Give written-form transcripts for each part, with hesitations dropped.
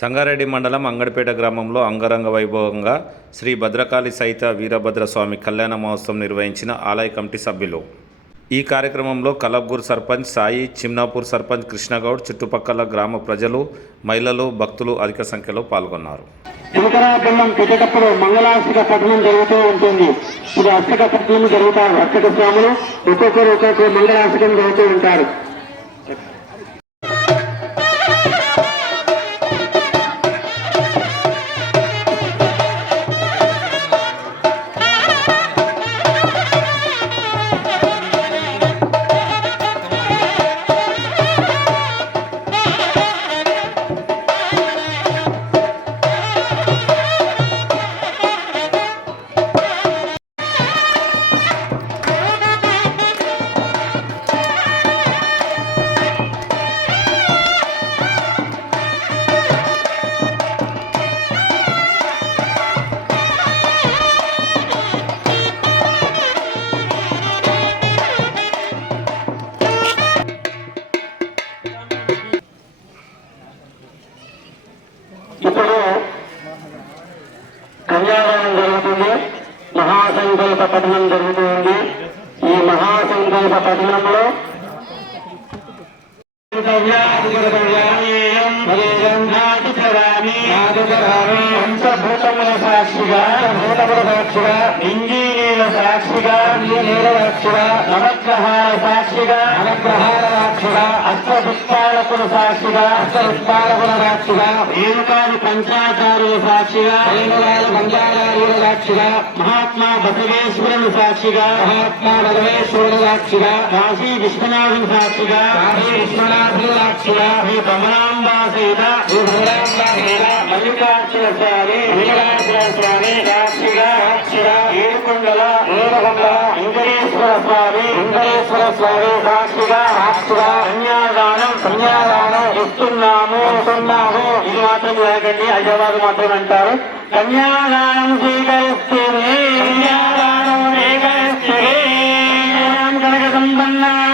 సంగారెడ్డి మండలం అంగడిపేట గ్రామంలో అంగరంగ వైభవంగా శ్రీ భద్రకాళి సహిత వీరభద్ర స్వామి కళ్యాణ మహోత్సవం నిర్వహించిన ఆలయ కమిటీ సభ్యులు. ఈ కార్యక్రమంలో కలబ్గూర్ సర్పంచ్ సాయి, చిమ్నాపూర్ సర్పంచ్ కృష్ణగౌడ్, చుట్టుపక్కల గ్రామ ప్రజలు, మహిళలు, భక్తులు అధిక సంఖ్యలో పాల్గొన్నారు. బెల్లం పెట్టేటప్పుడు మంగళాష్టక పఠనం జరుగుతూ ఉంటుంది. ఇది అష్టక పఠనం జరుగుతారు. అష్టక స్వాములు ఒక్కొక్కరు ఒక్కొక్క మంగళాష్టకం జరుగుతూ ఉంటారు. ఇప్పుడు కళ్యాణం జరుగుతుంది. మహాసంకల్ప పఠనం జరుగుతుంది. ఈ మహాసంకల్ప పఠనంలో పంచభూతముల సాక్షిగా, ఇంజనీల సాక్షిగా, నవగ్రహాల సాక్షిగా, అష్టపుష్పాలకుల సాక్షిగా, రేణుకాది పంచాచార్యుల సాక్షిగా, మహాత్మా బసవేశ్వరుని సాక్షిగా, కాశీ విశ్వనాథుని సాక్షిగా, శ్రీ కమలాంబా సహిత మల్లికార్జున స్వామి సాక్షిగా, ఏడుకొండల వెంకటేశ్వర స్వామి సాక్షిగా కన్యాదానం ఇస్తున్నాము. ఇది మాత్రం లేకండి, హైదరాబాద్ మాత్రం అంటారు. కన్యాదానం స్వీకరిస్తే కనక సంపన్నాం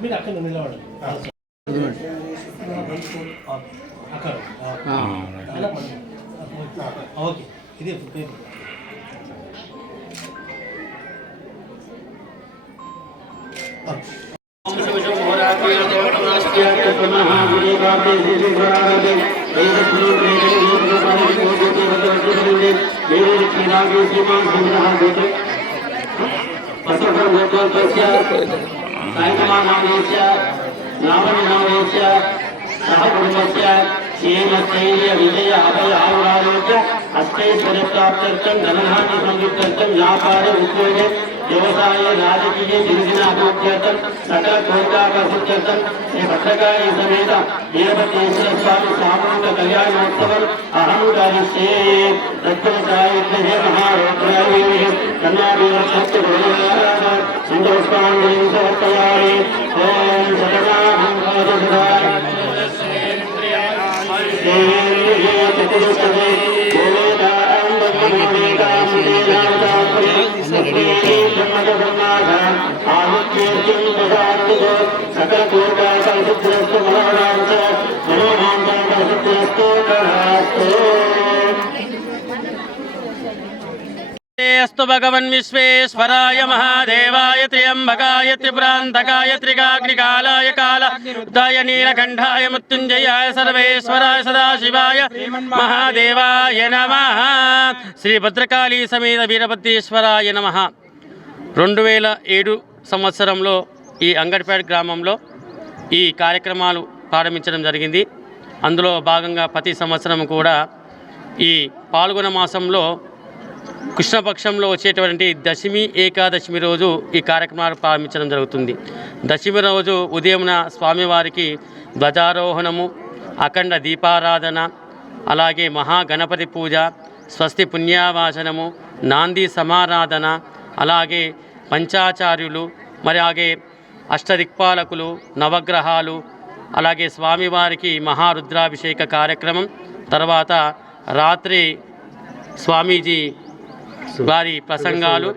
మీరు అక్కడ నిలబడండి. అక్కడ ఓకే. ఇది విజయ అభయ ఆయురారోగ్య అష్టైశ్వర్యప్రాప్త్యర్థం ధనధాన్య సంయుక్త్యర్థం వ్యాపార ఉద్యోగే వ్యవసాయ రాజకీయ గిరిజన అభివృద్ధ్యర్థం సకల కోరికాకర్షిత్యర్థం శ్రీ భద్రకాళి సమేత వీరభద్రేశ్వర స్వామి సామూహిక కళ్యాణోత్సవం అహం కరిష్యే దత్తమసాయుధ్యే మహారుద్రాయ కన్యావీరక్షత్ర సుందరస్వామి సమర్పయామి. ఓం సకలాభం సకల అస్తు భగవన్ విశ్వేశ్వరాయ మహాదేవాయ త్ర్యంబకాయ త్రిపురాంతకాయ త్రికాగ్నికాలాయ కాలాయ నీలకంఠాయ మృత్యుంజయాయ సర్వేశ్వరాయ సదాశివాయ మహాదేవాయ నమః. శ్రీ భద్రకాళీ సమేత వీరభద్రేశ్వరాయ నమః. 2007 సంవత్సరంలో ఈ అంగడిపేట గ్రామంలో ఈ కార్యక్రమాలు ప్రారంభించడం జరిగింది. అందులో భాగంగా ప్రతి సంవత్సరం కూడా ఈ పాల్గొన మాసంలో కృష్ణపక్షంలో వచ్చేటువంటి దశమి ఏకాదశమి రోజు ఈ కార్యక్రమాలు ప్రారంభించడం జరుగుతుంది. దశమి రోజు ఉదయమున స్వామివారికి ధ్వజారోహణము, అఖండ దీపారాధన, అలాగే మహాగణపతి పూజ, స్వస్తి పుణ్యావాచనము, నాంది సమారాధన, అలాగే పంచాచార్యులు, మరి అలాగే అష్టదిక్పాలకులు, నవగ్రహాలు, అలాగే స్వామివారికి మహారుద్రాభిషేక కార్యక్రమం, తర్వాత రాత్రి స్వామీజీ వారి ప్రసంగాలు,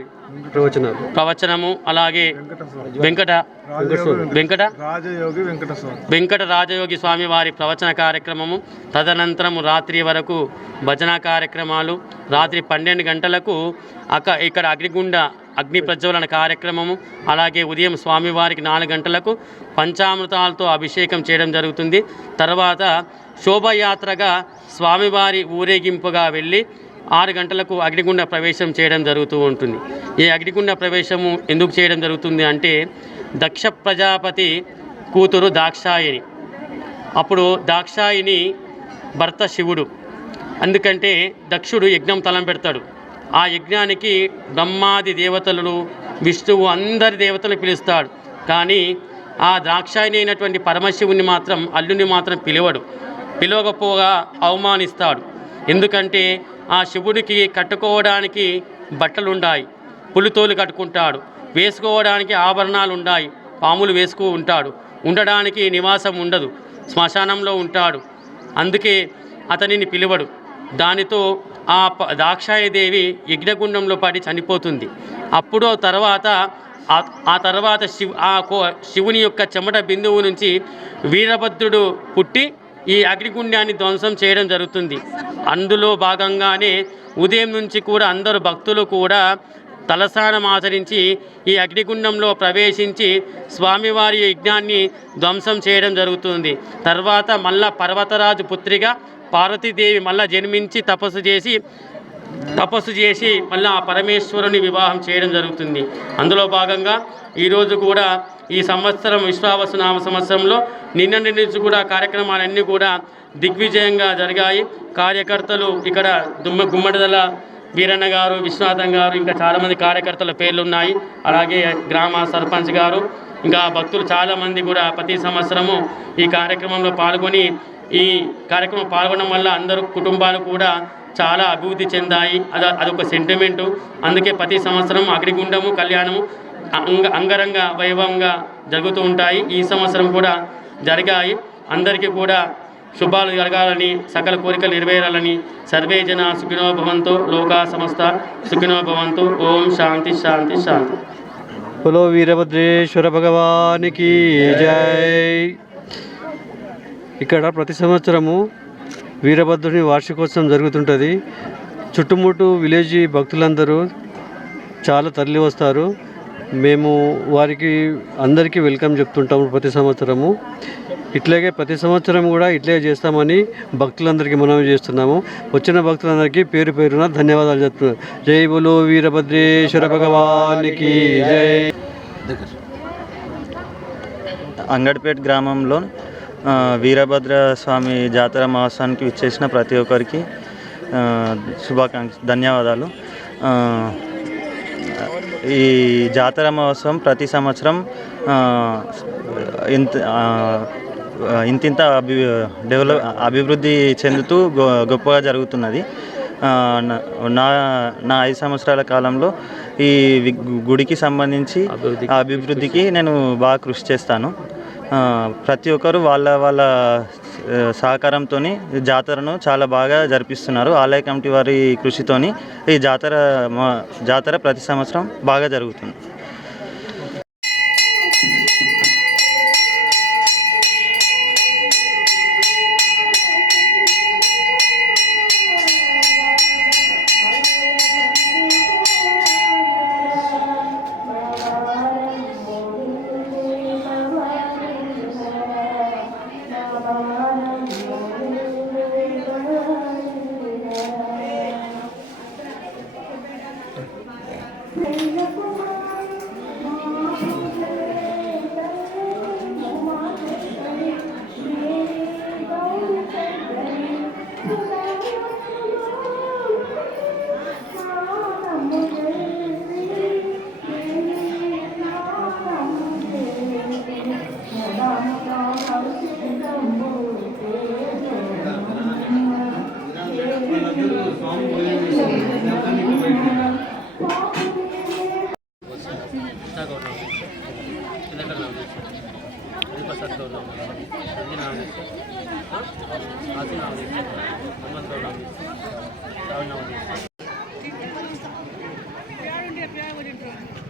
ప్రవచనము, అలాగే వెంకట రాజయోగి స్వామి వారి ప్రవచన కార్యక్రమము, తదనంతరము రాత్రి వరకు భజన కార్యక్రమాలు, రాత్రి 12 గంటలకు ఇక్కడ అగ్ని ప్రజ్వలన కార్యక్రమము, అలాగే ఉదయం స్వామివారికి 4 గంటలకు పంచామృతాలతో అభిషేకం చేయడం జరుగుతుంది. తర్వాత శోభయాత్రగా స్వామివారి ఊరేగింపుగా వెళ్ళి 6 గంటలకు అగ్నిగుండ ప్రవేశం చేయడం జరుగుతూ ఉంటుంది. ఈ అగ్నిగుండ ప్రవేశము ఎందుకు చేయడం జరుగుతుంది అంటే, దక్ష ప్రజాపతి కూతురు దాక్షాయిని, అప్పుడు దాక్షాయిని భర్త శివుడు, అందుకంటే దక్షుడు యజ్ఞం తలం పెడతాడు. ఆ యజ్ఞానికి బ్రహ్మాది దేవతలను, విష్ణువు, అందరి దేవతలను పిలుస్తాడు. కానీ ఆ దాక్షాయిని అయినటువంటి పరమశివుని మాత్రం, అల్లుని మాత్రం పిలవకపోగా అవమానిస్తాడు. ఎందుకంటే ఆ శివుడికి కట్టుకోవడానికి బట్టలుండాయి, పులితోలు కట్టుకుంటాడు, వేసుకోవడానికి ఆభరణాలు ఉన్నాయి, పాములు వేసుకు ఉంటాడు, ఉండడానికి నివాసం ఉండదు, శ్మశానంలో ఉంటాడు, అందుకే అతనిని పిలువడు. దానితో ఆ దాక్షాయదేవి యజ్ఞగుండంలో పడి చనిపోతుంది. అప్పుడు ఆ తర్వాత శివుని యొక్క చెమట బిందువు నుంచి వీరభద్రుడు పుట్టి ఈ అగ్నిగుండాన్ని ధ్వంసం చేయడం జరుగుతుంది. అందులో భాగంగానే ఉదయం నుంచి కూడా అందరూ భక్తులు కూడా తలస్నానం ఆచరించి ఈ అగ్నిగుండంలో ప్రవేశించి స్వామివారి యజ్ఞాన్ని ధ్వంసం చేయడం జరుగుతుంది. తర్వాత మళ్ళా పర్వతరాజు పుత్రిగా పార్వతీదేవి మళ్ళా జన్మించి తపస్సు చేసి మళ్ళీ ఆ పరమేశ్వరుని వివాహం చేయడం జరుగుతుంది. అందులో భాగంగా ఈరోజు కూడా ఈ సంవత్సరం విశ్వావసు నామ సంవత్సరంలో నిన్నటి నుంచి కూడా కార్యక్రమాలన్నీ కూడా దిగ్విజయంగా జరిగాయి. కార్యకర్తలు ఇక్కడ గుమ్మడిదల వీరన్న గారు, విశ్వనాథం గారు, ఇంకా చాలామంది కార్యకర్తల పేర్లు ఉన్నాయి. అలాగే గ్రామ సర్పంచ్ గారు, ఇంకా భక్తులు చాలామంది కూడా ప్రతి సంవత్సరము ఈ కార్యక్రమంలో పాల్గొని ఈ కార్యక్రమం పాల్గొనడం వల్ల అందరూ కుటుంబాలు కూడా చాలా అభివృద్ధి చెందాయి. అదొక సెంటిమెంటు. అందుకే ప్రతి సంవత్సరం అగ్నిగుండము కళ్యాణము అంగరంగ వైభవంగా జరుగుతూ ఉంటాయి. ఈ సంవత్సరం కూడా జరిగాయి. అందరికీ కూడా శుభాలు కలగాలని, సకల కోరికలు నెరవేరాలని, సర్వే జన సుఖినో భవంతు, లోకా సమస్త సుఖినో భవంతు. ఓం శాంతి శాంతి శాంతి. బోలో వీరభద్రేశ్వర భగవానికి జై. ఇక్కడ ప్రతి సంవత్సరము వీరభద్రుని వార్షికోత్సవం జరుగుతుంటుంది. చుట్టుముట్టు విలేజ్ భక్తులందరూ చాలా తరలి వస్తారు. మేము వారికి అందరికీ వెల్కమ్ చెప్తుంటాము ప్రతి సంవత్సరము. ఇట్లాగే ప్రతి సంవత్సరం కూడా ఇట్లే చేస్తామని భక్తులందరికీ మనవి చేస్తున్నాము. వచ్చిన భక్తులందరికీ పేరు పేరున ధన్యవాదాలు చెప్తున్నాను. జై బోలో వీరభద్రేశ్వర భగవానికి జై. అంగడిపేట గ్రామంలో వీరభద్ర స్వామి జాతర మహోత్సవానికి విచ్చేసిన ప్రతి ఒక్కరికి శుభాకాంక్షలు, ధన్యవాదాలు. ఈ జాతర మహోత్సవం ప్రతి సంవత్సరం ఇంతింత అభివృద్ధి చెందుతూ గొప్పగా జరుగుతున్నది. నా 5 సంవత్సరాల కాలంలో ఈ గుడికి సంబంధించి అభివృద్ధికి నేను బాగా కృషి చేస్తాను. ప్రతి ఒక్కరు వాళ్ళ సహకారంతో జాతరను చాలా బాగా జరిపిస్తున్నారు. ఆలయ కమిటీ వారి కృషితోని ఈ జాతర ప్రతి సంవత్సరం బాగా జరుగుతుంది. प्यार